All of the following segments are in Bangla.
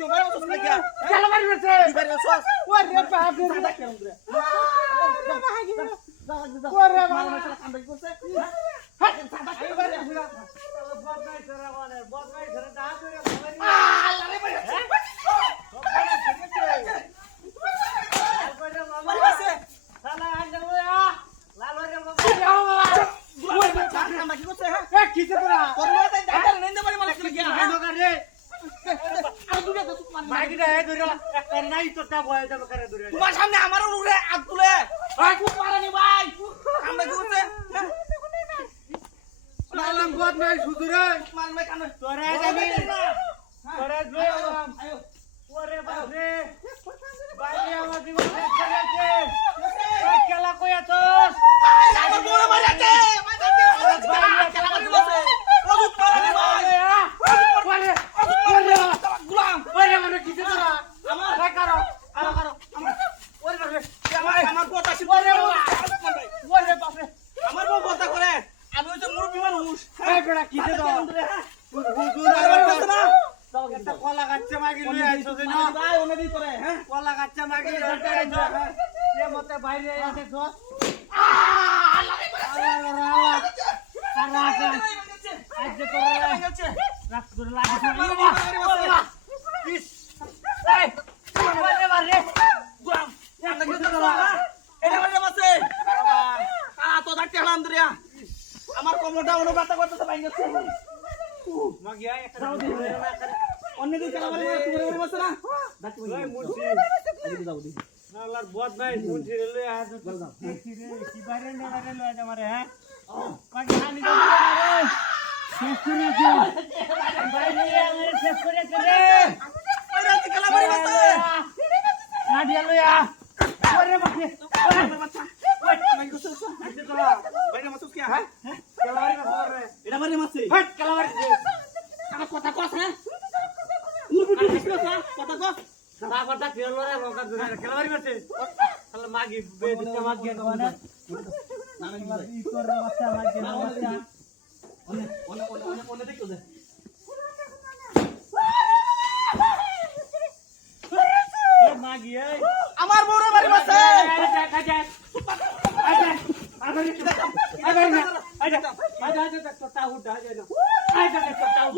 তুই মারা বসছ না কি কেলা মারি বসে তুই বাইরে বসছ ওরে বাপ রে সাদা কেন রে ওরে মারা বাবা মশলা কাম করছে হাট সাদা এই কেন বারে রে বদনাই ধরে মানে বদনাই ধরে না ধরে আল্লাহ রে বাইরে মারা বসে শালা আঙ্গল লয়া লাল হরে বাবা ওরে বাচ্চা কাম কি করছে হ্যাঁ এ কিছে তোরা তোর মনে তাই দাঁড়া নেন্দে বাড়ি মারা কি হাই নগর রে আর দুটো তো মার মাগিটা এ ধরে একটা নাই তোটা বয় দেব করে ধরে তোমার সামনে আমারও উড়ে হাত তুলে ভাই খুব মারানি ভাই আমরা কি করছে শালাম বদনাই সুদরে মান ভাই কানে তোরা যাবি তোরা লয়ে আয়ো ওরে বাপ রে বাইরে আমার জীবন শেষ করে আছে ওই কেলা কইয়া তোস আমার বড় ভাই আছে ভাই যাতে খেলা করে বসে বহুত মারানি ভাই ওরে গুলাম ওরে মানে কিছে তোরা আমার ভাই কারো কারো কারো আমার ওরে বাপ রে আমার কথা ছিল ওরে ওরে বাপ রে আমার বউ কথা করে আমি হচ্ছে মুরব্বি মানুষ এই বেটা কিছে তো হুজুর একটা কলা গাছে মাগি লই আইছো যে না ভাই ওনে করে হ্যাঁ কলা গাছে মাগি লই আইছো এ মতে বাইরে আছে তো আজকে তোরা রাত করে লাগি ইস এই ওরে বারে গুলাম আমরা কি করব এটা বলে বসে তো ডাকতে হলাম দরিয়া আমার কোমরটা অনু ব্যথা করতেছে ভাই গেছে মাগি আয় একটা যাও দিন অন্য দিন খেলা বলে তুমি বসে না ডাকতে ওই মুন্সি যাও দিন নালার বদ নাই মুন্সি লই আয় দেখি রে কি বাইরে নে বাইরে লই আয় আমারে হ্যাঁ কাকে হানি দে রে শেষ করে দে বাইরে আমারে শেষ করে দে রে ওই রাতে খেলা বলে বসে নাডিয়া লই আ ওরে বাকি ওরে বাচ্চা ওই ভাই গেছে আজকে তোরা বাইরে মাসুস কি হ্যাঁ কেলারি না রে এটা বাইরে মাসে হট কেলারি আমার কথা কস হ্যাঁ মুরব্বি দিছিস না কথা কস তারপরটা ফেরলো রে লঙ্কা ধরে কেলারি মারছে তাহলে মাগি বেদিতে মাগি না ই করে বাচ্চা মাগি না বাচ্চা অনে দেখো দে এ মাগি এই আমার বউরে বাড়ি বসে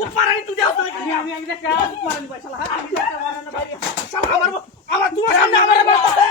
উপারে তুই যাও তো উপারে পয়সা লাগা আমার তোমার সামনে আমার বসে